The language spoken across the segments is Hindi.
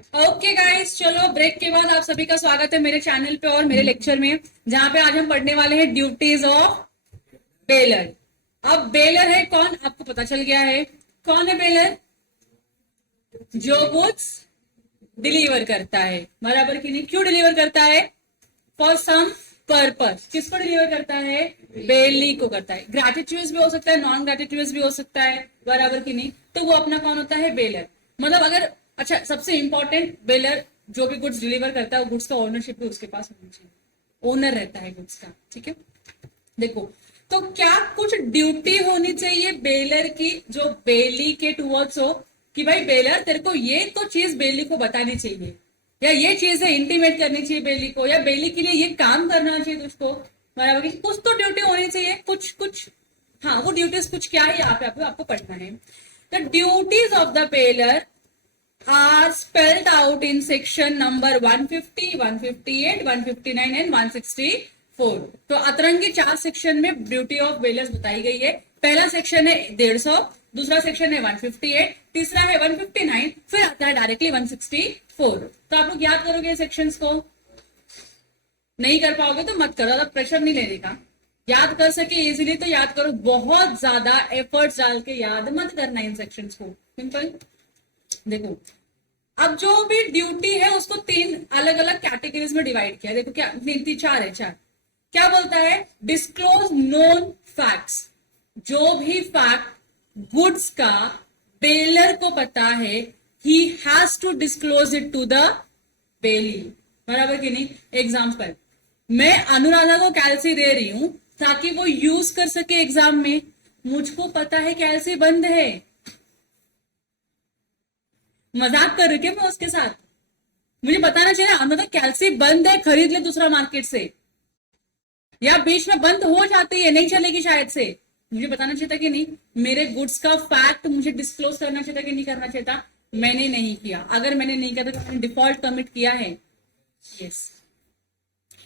ओके गाइस, चलो ब्रेक के बाद आप सभी का स्वागत है मेरे चैनल पे और मेरे लेक्चर में, जहां पे आज हम पढ़ने वाले हैं ड्यूटीज ऑफ बेलर। अब बेलर है कौन, आपको पता चल गया है। कौन है बेलर? जो गुड्स डिलीवर करता है, बराबर की नहीं? क्यों डिलीवर करता है? For some purpose. किसको डिलीवर करता है? बेली को करता है। ग्रेटिट्यूड भी हो सकता है, नॉन ग्रेटिट्यूड भी हो सकता है, बराबर की नहीं? तो वो अपना कौन होता है? बेलर। मतलब अगर, अच्छा, सबसे इंपॉर्टेंट, बेलर जो भी गुड्स डिलीवर करता है, गुड्स का ओनरशिप भी उसके पास होना चाहिए। ओनर रहता है गुड्स का, ठीक है। देखो, तो क्या कुछ ड्यूटी होनी चाहिए बेलर की जो बेली के टुवर्ड्स हो, कि भाई बेलर तेरे को ये तो चीज बेली को बतानी चाहिए, या ये चीज है इंटीमेट करनी चाहिए बेली को, या बेली के लिए ये काम करना चाहिए तुझको, बराबर की? कुछ तो ड्यूटी होनी चाहिए, कुछ कुछ। हाँ, वो ड्यूटीज कुछ क्या है यहाँ पे आपको पढ़ना है। The duties of the baler are spelled out in section number 150, 158, 159 and 164। तो अतरंगी 4 सेक्शन में ड्यूटी ऑफ बेलर्स बताई गई है। पहला सेक्शन है 150, दूसरा सेक्शन है 158, तीसरा है 159, फिर आता है डायरेक्टली 164। तो आप लोग याद करोगे सेक्शंस को? नहीं कर पाओगे तो मत करो, ज्यादा प्रेशर नहीं लेने का। याद कर सके इजीली तो याद करो, बहुत ज्यादा एफर्ट्स डाल के याद मत करना इन सेक्शंस को। सिंपल। देखो, अब जो भी ड्यूटी है उसको 3 अलग अलग कैटेगरीज में डिवाइड किया। देखो क्या, 4 है, 4। क्या बोलता है? Disclose known facts. जो भी फैक्ट गुड्स का बेलर को पता है, he has to disclose it to the bailee, बराबर की नहीं? एग्जाम्पल, मैं अनुराधा को कैल्सी दे रही हूं ताकि वो यूज कर सके एग्जाम में। मुझको पता है कैल्सी बंद है। मजाक कर रही हूँ मैं उसके साथ? मुझे बताना चाहिए अनुराधा कैल्सी बंद है, खरीद ले दूसरा मार्केट से, या बीच में बंद हो जाती है, नहीं चलेगी शायद से। मुझे बताना चाहिए था कि नहीं? मेरे गुड्स का फैक्ट मुझे डिस्क्लोज करना चाहिए था कि नहीं करना चाहिए था? मैंने नहीं किया। अगर मैंने नहीं किया तो मैंने डिफॉल्ट कमिट किया है। Yes.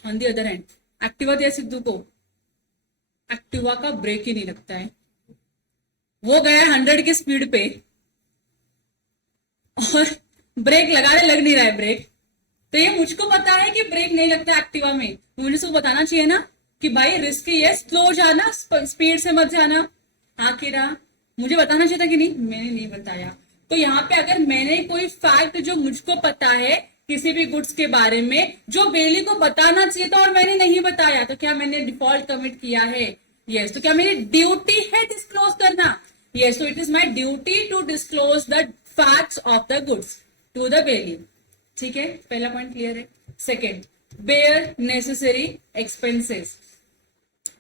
On the other hand, Activa दिया सिद्धू को, एक्टिवा का ब्रेक ही नहीं लगता है। वो गया 100 की स्पीड पे और ब्रेक लगाने लग नहीं रहा है ब्रेक। तो ये मुझको पता है कि ब्रेक नहीं लगता एक्टिवा में, मुझे उसको बताना चाहिए ना कि भाई रिस्की है, स्लो जाना, स्पीड से मत जाना। आखिर मुझे बताना चाहिए था कि नहीं? मैंने नहीं बताया। तो यहाँ पे अगर मैंने कोई फैक्ट जो मुझको पता है किसी भी गुड्स के बारे में, जो बेली को बताना चाहिए था और मैंने नहीं बताया, तो क्या मैंने डिफॉल्ट कमिट किया है? यस। तो क्या मेरी ड्यूटी है डिस्क्लोज करना? यस। तो it is my duty to disclose the facts of the goods to the bailee. ठीक है, पहला पॉइंट क्लियर है। Second, bear necessary expenses.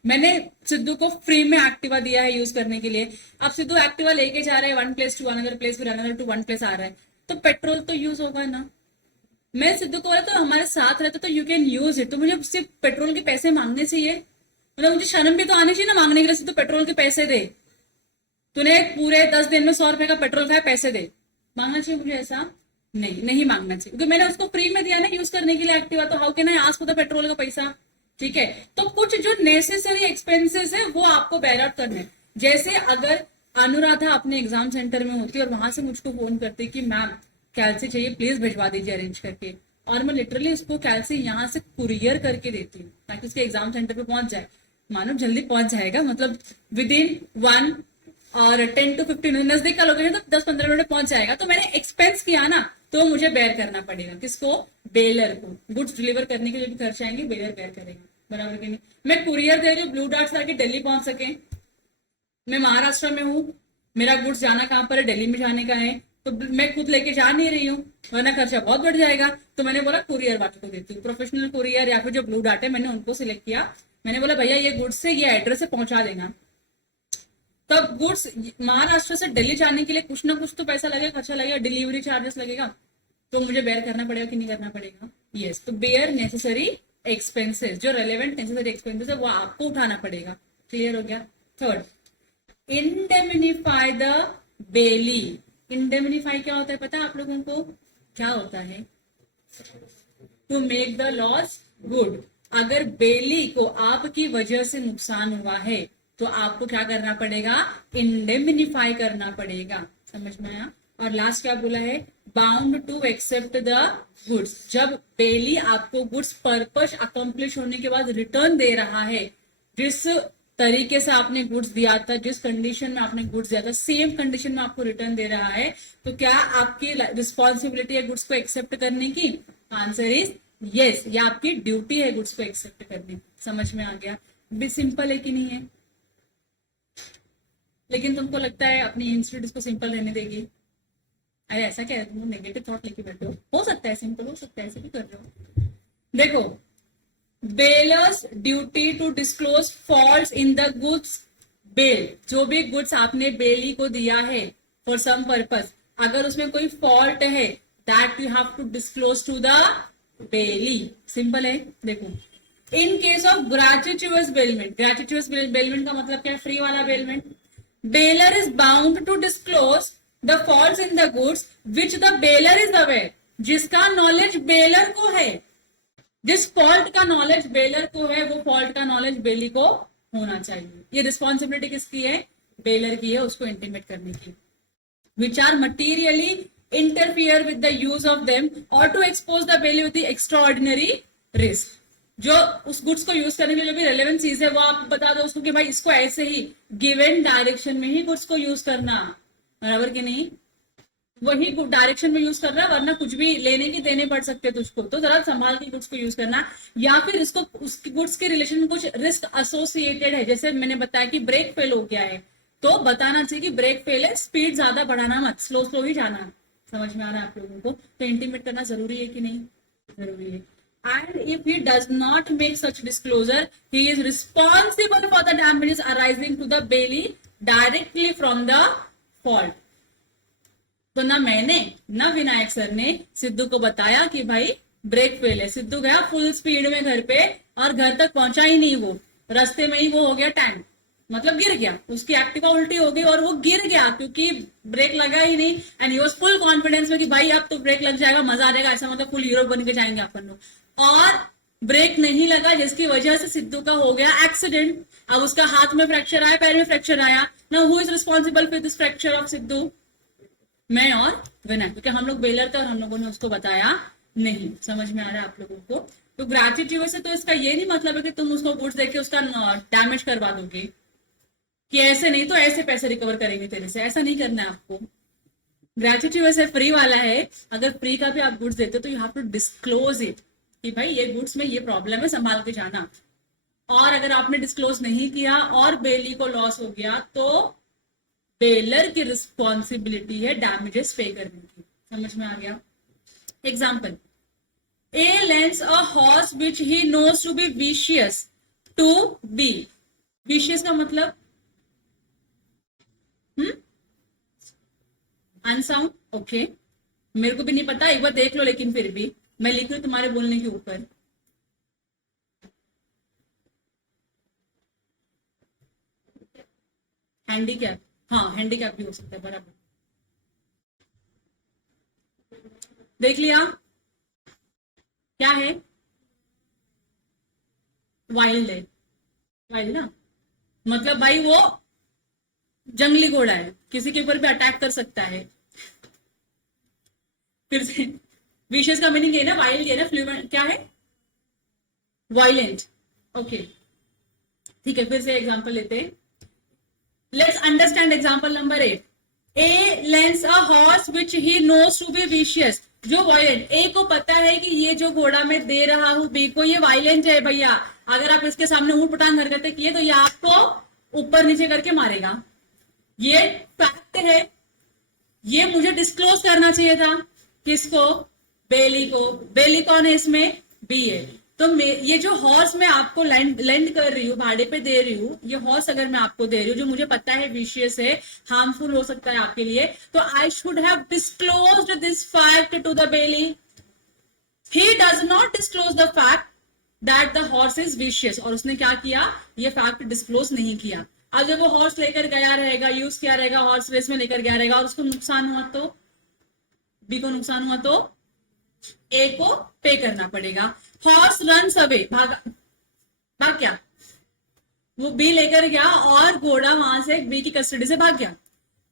मैंने सिद्धू को फ्री में एक्टिवा दिया है यूज करने के लिए। अब सिद्धू एक्टिवा लेके जा रहा है one place to another place, फिर अनदर टू वन प्लेस आ रहा है, तो पेट्रोल तो यूज होगा ना। मैं सिद्धू को बोला तो हमारे साथ रहते तो यू कैन यूज इट, तो मुझे सिर्फ पेट्रोल के पैसे मांगने चाहिए? मतलब मुझे शर्म भी तो आनी चाहिए ना मांगने के लिए। सिद्धू पेट्रोल के पैसे दे, तूने पूरे 10 दिन में 100 रुपए का पेट्रोल खाया, पैसे दे। मांगना चाहिए मुझे ऐसा? नहीं, नहीं मांगना चाहिए, क्योंकि मैंने उसको फ्री में दिया ना यूज करने के लिए एक्टिवा, तो how can I ask for the petrol का पैसा? ठीक है। तो कुछ जो नेसेसरी एक्सपेंसेस है वो आपको बेयर आउट करने हैं। जैसे अगर अनुराधा अपने एग्जाम सेंटर में होती और वहां से मुझको फोन करती कि मैम कैल्सी चाहिए, प्लीज भिजवा दीजिए अरेंज करके, और मैं लिटरली उसको कैल्सी यहाँ से कुरियर करके देती हूँ ताकि उसके एग्जाम सेंटर पे पहुंच जाए। मानो जल्दी पहुंच जाएगा, मतलब विद इन 1 और 10 to 15 नजदीक का लोकेशन, तो 10-15 मिनट में पहुंच जाएगा। तो मैंने एक्सपेंस किया ना, तो मुझे बेयर करना पड़ेगा। किसको? बेलर को। गुड्स डिलीवर करने के जो भी खर्च आएंगे बेलर बेयर करेगा, बराबर कि नहीं? मैं कुरियर दे रही हूँ ब्लू डार्ट ताकि दिल्ली पहुंच सके। मैं महाराष्ट्र में हूँ, मेरा गुड्स जाना कहाँ पर है? दिल्ली में जाने का है, तो मैं खुद लेके जा नहीं रही हूँ, वरना खर्चा बहुत बढ़ जाएगा। तो मैंने बोला कुरियर वाले को देती हूँ, प्रोफेशनल कुरियर या फिर जो ब्लू डार्ट है, मैंने उनको सिलेक्ट किया। मैंने बोला भैया ये गुड्स से ये एड्रेस से पहुंचा देना। तब गुड्स महाराष्ट्र से दिल्ली जाने के लिए कुछ ना कुछ तो पैसा लगेगा, खर्चा लगेगा, डिलीवरी चार्जेस लगेगा, तो मुझे बेयर करना पड़ेगा कि नहीं करना पड़ेगा? यस। तो बेयर नेसेसरी एक्सपेंसेस, जो रेलेवेंट नेसेसरी एक्सपेंसेस है वो आपको उठाना पड़ेगा। क्लियर हो गया? Third, इंडेमिनिफाई the belly. इंडेमिनिफाई क्या होता है पता है आप लोगों को? क्या होता है? To make the loss good. अगर बेली को आपकी वजह से नुकसान हुआ है तो आपको क्या करना पड़ेगा? इंडेमिनिफाई करना पड़ेगा। समझ में आया? और लास्ट क्या बोला है, bound to accept the goods. जब बेली आपको गुड्स पर्पस अकम्प्लिश होने के बाद रिटर्न दे रहा है, जिस तरीके से आपने गुड्स दिया था, जिस कंडीशन में आपने गुड्स दिया था, सेम कंडीशन में आपको रिटर्न दे रहा है, तो क्या आपकी रिस्पॉन्सिबिलिटी है गुड्स को एक्सेप्ट करने की? आंसर इज यस, ये आपकी ड्यूटी है गुड्स को एक्सेप्ट करने। समझ में आ गया? भी सिंपल है कि नहीं है? लेकिन तुमको लगता है अपनी इंस्टीट्यूट इसको सिंपल रहने देगी? अरे ऐसा क्या है, तुम नेगेटिव थॉट लेके बैठे हो सकता है सिंपल, हो सकता है ऐसे भी कर रहे हो। देखो, bailor's duty to disclose faults in the goods bailed. जो भी गुड्स आपने बेली को दिया है फॉर सम पर्पस, अगर उसमें कोई फॉल्ट है, that you have to disclose to the bailee. Simple है। देखो, in case of gratuitous bailment, gratuitous bailment का मतलब क्या है? फ्री वाला bailment. Bailor is bound to disclose the faults in the goods which the bailor is aware. जिसका नॉलेज बेलर को है, जिस फॉल्ट का नॉलेज बेलर को है, वो फॉल्ट का नॉलेज बेली को होना चाहिए। ये रिस्पॉन्सिबिलिटी किसकी है? बेलर की है, उसको इंटीमेट करने की। Which are materially interfere with the use of them और to expose the bailee with extra ordinary risk. जो उस गुड्स को यूज करने के जो भी रेलेवेंट चीज है, वो आप बता दो उसको कि भाई इसको ऐसे ही गिवन डायरेक्शन में ही गुड्स को यूज करना, बराबर कि नहीं? वही डायरेक्शन में यूज कर रहा है, वरना कुछ भी लेने की देने पड़ सकते हैं तुझको, तो जरा संभाल के गुड्स को यूज करना। या फिर इसको उस गुड्स के रिलेशन में कुछ रिस्क एसोसिएटेड है, जैसे मैंने बताया कि ब्रेक फेल हो गया है, तो बताना चाहिए कि ब्रेक फेल है, स्पीड ज्यादा बढ़ाना मत, स्लो स्लो ही जाना। समझ में आ रहा है आप लोगों को? तो इंटीमेट करना जरूरी है कि नहीं? जरूरी है। And if he does not make such disclosure, he is responsible for the damages arising to the bailee directly from the fault. तो ना मैंने ना विनायक सर ने सिद्धू को बताया कि भाई ब्रेक फेल है। सिद्धू गया फुल स्पीड में घर पे और घर तक पहुंचा ही नहीं, वो रास्ते में ही वो हो गया टैंक, मतलब गिर गया, उसकी एक्टिवा उल्टी हो गई और वो गिर गया क्योंकि ब्रेक लगा ही नहीं। And he was full confidence में कि भाई अब तो ब्रेक लग जाएगा, मजा आ जाएगा, ऐसा मतलब फुल हीरो बन के जाएंगे अपन लोग। और ब्रेक नहीं लगा, जिसकी वजह से सिद्धू का हो गया एक्सीडेंट। अब उसका हाथ में फ्रैक्चर आया, पैर में फ्रैक्चर आया। Now who is responsible for this fracture of Sidhu? मैं और विनय, क्योंकि हम लोग बेलर थे और हम लोगों ने उसको बताया नहीं। समझ में आ रहा है आप लोगों को? तो ग्रेच्युटी से तो इसका ये नहीं मतलब है कि तुम उसको गुड्स देके उसका डैमेज करवा दोगे, कि ऐसे नहीं तो ऐसे पैसे रिकवर करेंगे तेरे से, ऐसा नहीं करना है आपको। ग्रेच्युटी वैसे फ्री वाला है, अगर फ्री का भी आप गुड्स देते हो तो you have to disclose it कि भाई ये गुड्स में ये प्रॉब्लम है, संभाल के जाना। और अगर आपने डिस्क्लोज नहीं किया और बेली को लॉस हो गया, तो बेलर की रिस्पॉन्सिबिलिटी है डैमेजेस पे करने की। समझ में आ गया? Example, A lends a horse which he knows to be vicious to be. Vicious का मतलब अनसाउंड। ओके, मेरे को भी नहीं पता, एक बार देख लो, लेकिन फिर भी मैं लिख रही हूं तुम्हारे बोलने के ऊपर। हैंडीकैप, हाँ हैंडीकैप भी हो सकता है, बराबर। देख लिया क्या है? वाइल्ड है। वाइल्ड ना मतलब भाई वो जंगली घोड़ा है, किसी के ऊपर भी अटैक कर सकता है। फिर से विशेष का मीनिंग है ना, वाइल्ड है ना, फ्लूएंट क्या है? वायलेंट। ओके ठीक है, फिर से एग्जांपल लेते हैं। Let's understand example number 8। A lends a horse which he knows to be vicious. जो वायलेंट, ए को पता है कि ये जो घोड़ा मैं दे रहा हूं बी को, ये वायलेंट है भैया। अगर आप इसके सामने ऊट पटांग हरकतें किए तो ये आपको ऊपर नीचे करके मारेगा। ये फैक्ट है, ये मुझे डिस्क्लोज करना चाहिए था। किसको? बेली को। बेली कौन है इसमें? बी है। तो ये जो हॉर्स मैं आपको लेंड कर रही हूँ, भाड़े पे दे रही हूँ, ये हॉर्स अगर मैं आपको दे रही हूँ जो मुझे पता है विशियस है, हार्मफुल हो सकता है आपके लिए, तो I should have disclosed this fact to the bailee. He does not disclose the fact that the horse is vicious. और उसने क्या किया? ये फैक्ट डिस्क्लोज नहीं किया। अब जब वो हॉर्स लेकर गया रहेगा, यूज किया रहेगा, हॉर्स रेस में लेकर गया रहेगा और उसको नुकसान हुआ तो, बी को नुकसान हुआ तो ए को पे करना पड़ेगा। हॉर्स रन्स अवे, भागा, भाग गया, वो बी लेकर गया और घोड़ा वहां से बी की कस्टडी से भाग गया।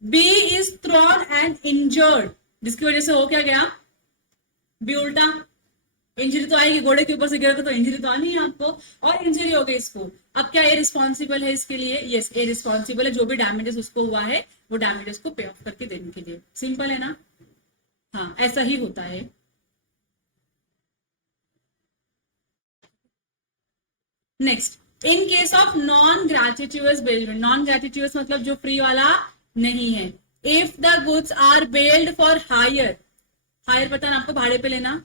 B is thrown and injured, जिसकी वजह से हो क्या गया, बी उल्टा, इंजरी तो आएगी, घोड़े के ऊपर से गिरा तो इंजरी तो आनी है आपको, और इंजरी हो गई इसको। अब क्या ए रिस्पॉन्सिबल है इसके लिए? यस, ए रिस्पॉन्सिबल है, जो भी डैमेजेस उसको हुआ है वो डैमेजेस को पे ऑफ करके देने के लिए। सिंपल है ना? हाँ, ऐसा ही होता है। Next, in case of non gratuitous bailment, non gratuitous मतलब जो फ्री वाला नहीं है। If the goods are bailed for hire, hire पता ना आपको, भाड़े पे लेना,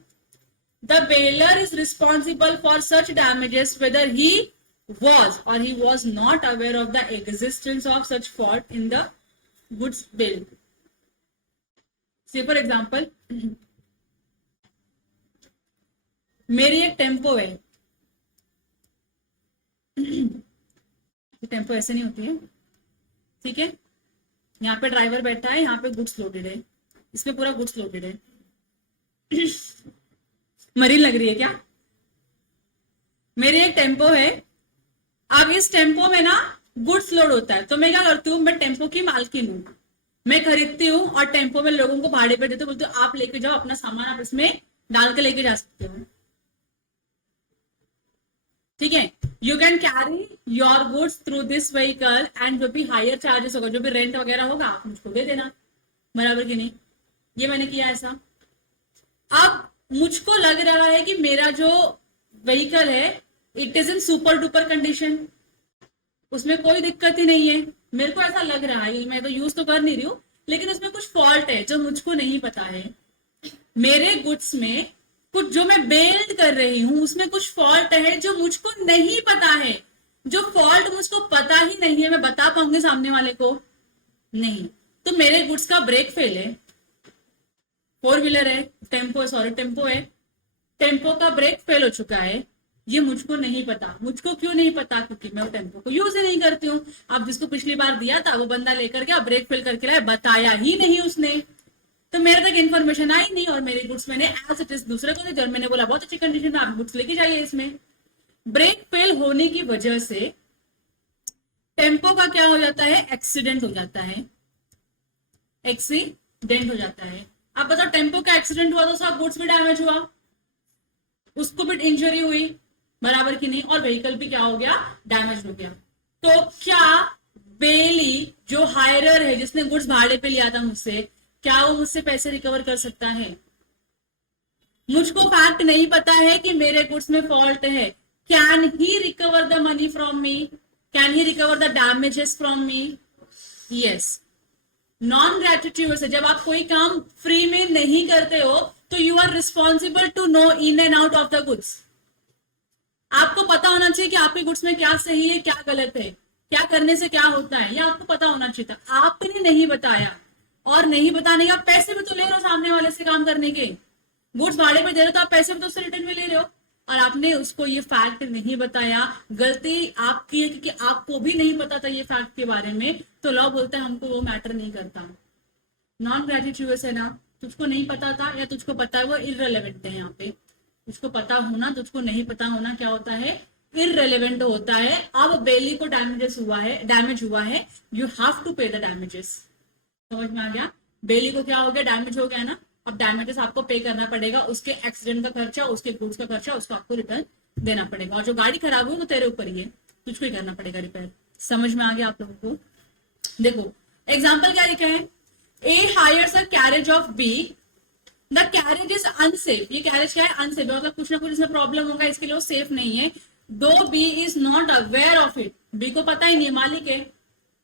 the bailor is responsible for such damages whether he was or he was not aware of the existence of such fault in the goods bailed. Say for example, मेरी एक टेम्पो है, टेम्पो ऐसे नहीं होती है, ठीक है, यहाँ पे ड्राइवर बैठा है, यहाँ पे गुड्स लोडेड है, इसमें पूरा गुड्स लोडेड है। मरीन लग रही है क्या? मेरी एक टेम्पो है, अब इस टेम्पो में ना गुड्स लोड होता है, तो मैं क्या करती हूँ, मैं टेम्पो की मालकिन हूँ, मैं खरीदती हूँ और टेम्पो में लोगों को भाड़े पे देती हूँ, बोलती हूँ आप लेके जाओ अपना सामान, आप इसमें डाल के लेके जा सकते हो, ठीक है। You can carry your goods through this vehicle and जो भी हायर चार्जेस होगा, जो भी रेंट वगैरह होगा, आप मुझको दे देना, बराबर की नहीं? ये मैंने किया ऐसा। अब मुझको लग रहा है कि मेरा जो व्हीकल है it is in super duper condition, उसमें कोई दिक्कत ही नहीं है, मेरे को ऐसा लग रहा है, मैं तो यूज तो कर नहीं रही हूँ, लेकिन उसमें कुछ फॉल्ट है जो मुझको नहीं पता है। मेरे गुड्स में कुछ जो मैं बेल्ड कर रही हूँ उसमें कुछ फॉल्ट है जो मुझको नहीं पता है। जो फॉल्ट मुझको पता ही नहीं है, मैं बता पाऊंगी सामने वाले को? नहीं। तो मेरे गुड्स का ब्रेक फेल है, फोर व्हीलर है, टेम्पो है, सॉरी टेम्पो है, टेम्पो का ब्रेक फेल हो चुका है, ये मुझको नहीं पता। मुझको क्यों नहीं पता? क्योंकि मैं टेम्पो को यूज ही नहीं करती हूँ। अब जिसको पिछली बार दिया था वो बंदा लेकर गया, ब्रेक फेल करके लाया, बताया ही नहीं उसने, तो मेरे तक इन्फॉर्मेशन आई नहीं, और मेरे गुड्स मैंने एज इट इज दूसरे को दे, मैंने बोला बहुत अच्छी कंडीशन में आप गुड्स लेके जाइए। इसमें ब्रेक फेल होने की वजह से टेम्पो का क्या हो जाता है? एक्सीडेंट हो जाता है, एक्सीडेंट हो जाता है। आप बताओ, टेम्पो का एक्सीडेंट हुआ तो सब गुड्स भी डैमेज हुआ, उसको भी इंजरी हुई, बराबर की नहीं? और व्हीकल भी क्या हो गया? डैमेज हो गया। तो क्या बेली जो हायरर है, जिसने गुड्स भाड़े पे लिया था मुझसे, क्या वो मुझसे पैसे रिकवर कर सकता है? मुझको फैक्ट नहीं पता है कि मेरे गुड्स में फॉल्ट है। Can he recover the money from me? Can he recover the damages from me? Yes. Non gratitude है, जब आप कोई काम फ्री में नहीं करते हो तो you are responsible to know in and out of the goods. आपको पता होना चाहिए कि आपके गुड्स में क्या सही है, क्या गलत है, क्या करने से क्या होता है, ये आपको पता होना चाहिए था। आपने नहीं बताया, और नहीं बताने का पैसे भी तो ले रहे हो सामने वाले से काम करने के, गुड्स भाड़े पे दे रहे हो तो आप पैसे भी तो उससे रिटर्न में ले रहे हो, और आपने उसको ये फैक्ट नहीं बताया। गलती आपकी है क्योंकि आपको भी नहीं पता था ये फैक्ट के बारे में, तो लॉ बोलता है हमको वो मैटर नहीं करता। नॉन ग्रेटिट्यूअस है ना, तुझको नहीं पता था या तुझको पता है, वो इररिलेवेंट है। यहाँ पे तुझको पता होना, तुझको नहीं पता होना क्या होता है? इररिलेवेंट होता है। अब बेली को डैमेज हुआ है, you have to pay the damages. समझ में आ गया? बेली को क्या हो गया? डैमेज हो गया ना, अब डैमेजेस आपको पे करना पड़ेगा, उसके एक्सीडेंट का खर्चा, उसके गुड्स का खर्चा, उसको आपको रिटर्न देना पड़ेगा। और जो गाड़ी खराब हुई वो तेरे ऊपर ही है, तुझको ही करना पड़ेगा रिपेयर। समझ में आ गया आप लोगों को? देखो एग्जाम्पल क्या लिखा है, A hires a carriage of B, the carriage is unsafe. ये कैरेज क्या है? अनसेफ, मतलब कुछ ना कुछ इसमें प्रॉब्लम होगा, इसके लिए वो सेफ नहीं है। Though B is not aware of it, B को पता ही नहीं, मालिक है,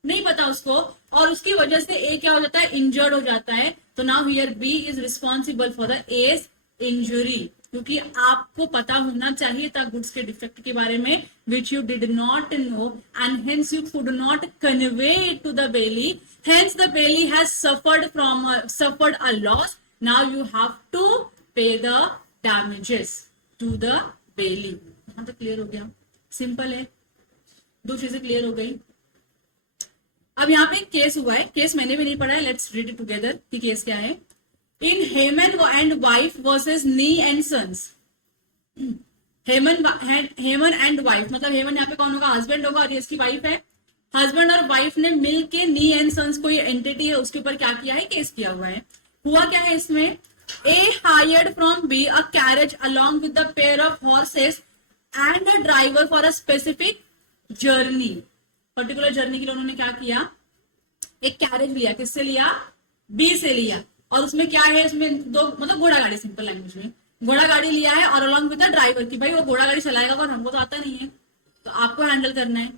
नहीं पता उसको, और उसकी वजह से ए क्या हो जाता है? इंजर्ड हो जाता है। तो now here B is responsible for the A's injury, क्योंकि आपको पता होना चाहिए था गुड्स के डिफेक्ट के बारे में, which you did not know, and hence you could not convey it to the bailee, hence the bailee has suffered a loss. Now you have to pay the damages to the bailey. यहां तक क्लियर हो गया? सिंपल है, दो चीजें क्लियर हो गई। अब यहाँ पे केस हुआ है, केस मैंने भी नहीं पढ़ा है, लेट्स रीड इट टुगेदर कि केस क्या है। In Hyman and wife versus Nye and sons, Hyman and wife मतलब हेमन यहाँ पे कौन होगा? हस्बैंड होगा, और ये इसकी वाइफ है। हस्बैंड और वाइफ ने मिल के नी एंड सन्स कोई एंटिटी है उसके ऊपर क्या किया है, केस किया हुआ है। हुआ क्या है इसमें, A hired from B a carriage along with the pair of horses and a driver for a specific journey. Particular journey के लिए उन्होंने क्या किया, एक कैरेज लिया, किससे लिया, बी से लिया, और उसमें क्या है, इसमें दो मतलब घोड़ा गाड़ी, सिंपल लैंग्वेज में घोड़ा गाड़ी लिया है, और अलॉन्ग विद द ड्राइवर की भाई वो घोड़ा गाड़ी चलाएगा और हमको तो आता नहीं है, तो आपको हैंडल करना है।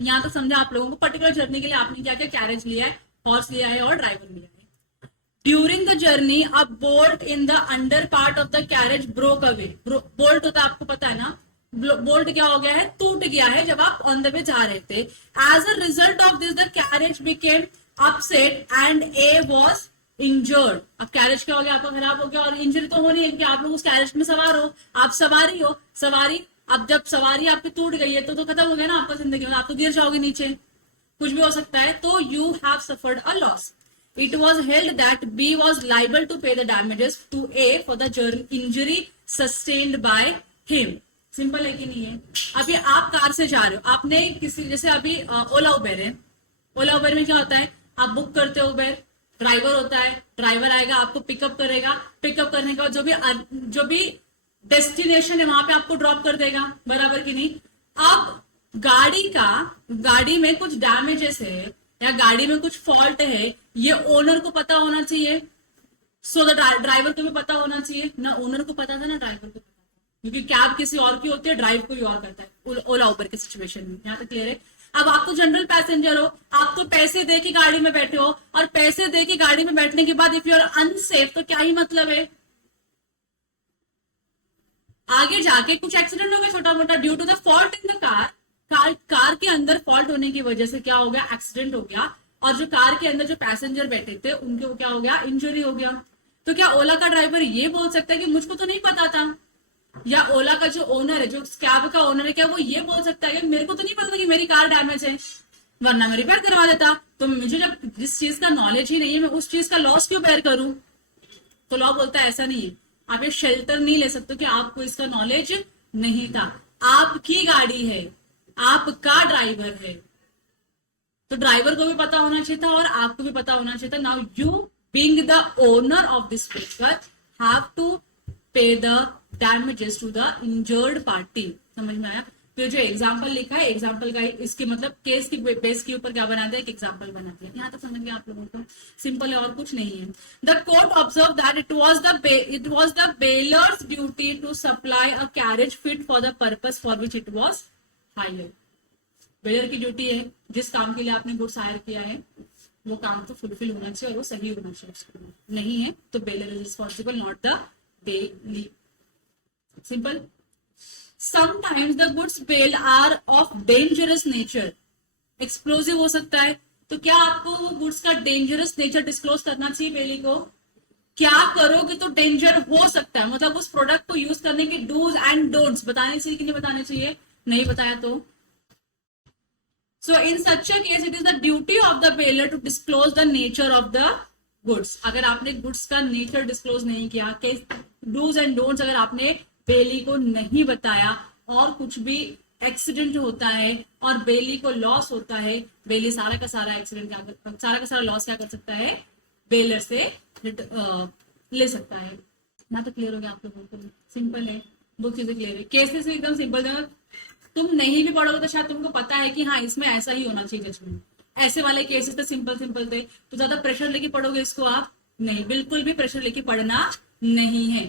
यहां तक समझा आप लोगों को। पर्टिकुलर जर्नी के लिए आपने क्या क्या कैरेज लिया है, हॉर्स लिया है और ड्राइवर लिया है। During the journey a bolt in the under part of the carriage broke away. Bolt होता है आपको पता है ना, बोल्ट क्या हो गया है, टूट गया है जब आप ऑन द वे जा रहे थे। As a result of this the carriage became upset and A was injured. अब कैरेज क्या हो गया, आपका खराब हो गया, और इंजरी तो होनी है क्योंकि आप लोग उस कैरेज में सवार हो, आप सवारी हो, सवारी अब जब सवारी आपकी टूट गई है तो खत्म हो गया ना आपका जिंदगी में, आप तो गिर जाओगे नीचे, कुछ भी हो सकता है, तो you have suffered a loss. It was held that B was liable to pay the damages to A for the injury sustained by him. Simple है कि नहीं है। अभी आप कार से जा रहे हो, आपने किसी, जैसे अभी ओला उबेर है, ओला उबेर में क्या होता है, आप बुक करते हो उबेर, ड्राइवर होता है, ड्राइवर आएगा आपको पिकअप करेगा, पिकअप करने के बाद जो भी डेस्टिनेशन है वहां पे आपको ड्रॉप कर देगा, बराबर कि नहीं। अब गाड़ी में कुछ डैमेजेस है या गाड़ी में कुछ फॉल्ट है, ये ओनर को पता होना चाहिए, सो द ड्राइवर को भी पता होना चाहिए ना, ओनर को पता था ना ड्राइवर को पता था, क्योंकि कैब किसी और की होती है, ड्राइव कोई और करता है ओला उबर के सिचुएशन में। यहाँ तक क्लियर है। अब आप तो जनरल पैसेंजर हो, आप तो पैसे दे के गाड़ी में बैठे हो, और पैसे दे के गाड़ी में बैठने के बाद इफ यू आर अनसेफ तो क्या ही मतलब है, आगे जाके कुछ एक्सीडेंट हो गया छोटा मोटा due to the fault in the car के अंदर फॉल्ट होने की वजह से क्या हो गया, एक्सीडेंट हो गया, और जो कार के अंदर जो पैसेंजर बैठे थे उनको क्या हो गया, इंजरी हो गया। तो क्या ओला का ड्राइवर ये बोल सकता है कि मुझको तो नहीं पता था, या ओला का जो ओनर है, जो कैब का ओनर है, क्या वो ये बोल सकता है कि मेरे को तो नहीं पता कि मेरी कार डैमेज है, वरना मैं रिपेयर करवा देता। तो मुझे जब जिस चीज का नॉलेज ही नहीं है, मैं उस चीज का लॉस क्यों बेयर करूं। तो लॉ बोलता है ऐसा नहीं है, आप ये शेल्टर नहीं ले सकते कि आपको इसका नॉलेज नहीं था, आपकी गाड़ी है, आपका ड्राइवर है, तो ड्राइवर को भी पता होना चाहिए था और आपको भी पता होना चाहिए था। Now you being the owner of this vehicle have to pay the damages to the injured party. समझ में आया। तो जो एग्जाम्पल लिखा है, एग्जाम्पल का इसके मतलब केस की बेस के ऊपर क्या बना दिया, एक एग्जाम्पल बना दिया। यहाँ तक समझ गया आप लोगों को, सिंपल है और कुछ नहीं है। The court observe that it was the bailor's duty to supply a carriage fit for the purpose for which it was hired. Bailor की ड्यूटी है, जिस काम के लिए आपने गुड्स हायर किया है वो काम तो फुलफिल होना चाहिए और वो सही होना चाहिए, नहीं है तो baler is responsible, not the bailee. Simple. Sometimes the goods bail are of dangerous nature. Explosive हो सकता है, तो क्या आपको वो गुड्स का डेंजरस नेचर डिस्क्लोज करना चाहिए बेली को। क्या करोगे तो डेंजर हो सकता है, मतलब उस प्रोडक्ट को यूज करने के डूज एंड डोंट्स बताने चाहिए कि नहीं बताने चाहिए, नहीं बताया तो। So in such a case it is the duty of the bailor to disclose the nature of the goods. अगर आपने गुड्स का नेचर डिस्क्लोज नहीं किया, डूज एंड डोंट्स अगर आपने बेली को नहीं बताया, और कुछ भी एक्सीडेंट होता है और बेली को लॉस होता है, बेली सारा का सारा एक्सीडेंट सारा का सारा लॉस क्या कर सकता है, बेलर से ले सकता है। ना तो क्लियर हो गया आप लोगों को, सिंपल है, दो चीजें क्लियर है। केसेस एकदम सिंपल है, तुम नहीं भी पढ़ोगे तो शायद तुमको पता है कि हाँ इसमें ऐसा ही होना चाहिए जजमेंट। ऐसे वाले केसेस तो सिंपल थे, तो ज्यादा प्रेशर लेके पढ़ोगे इसको आप नहीं, बिल्कुल भी प्रेशर लेके पढ़ना नहीं है।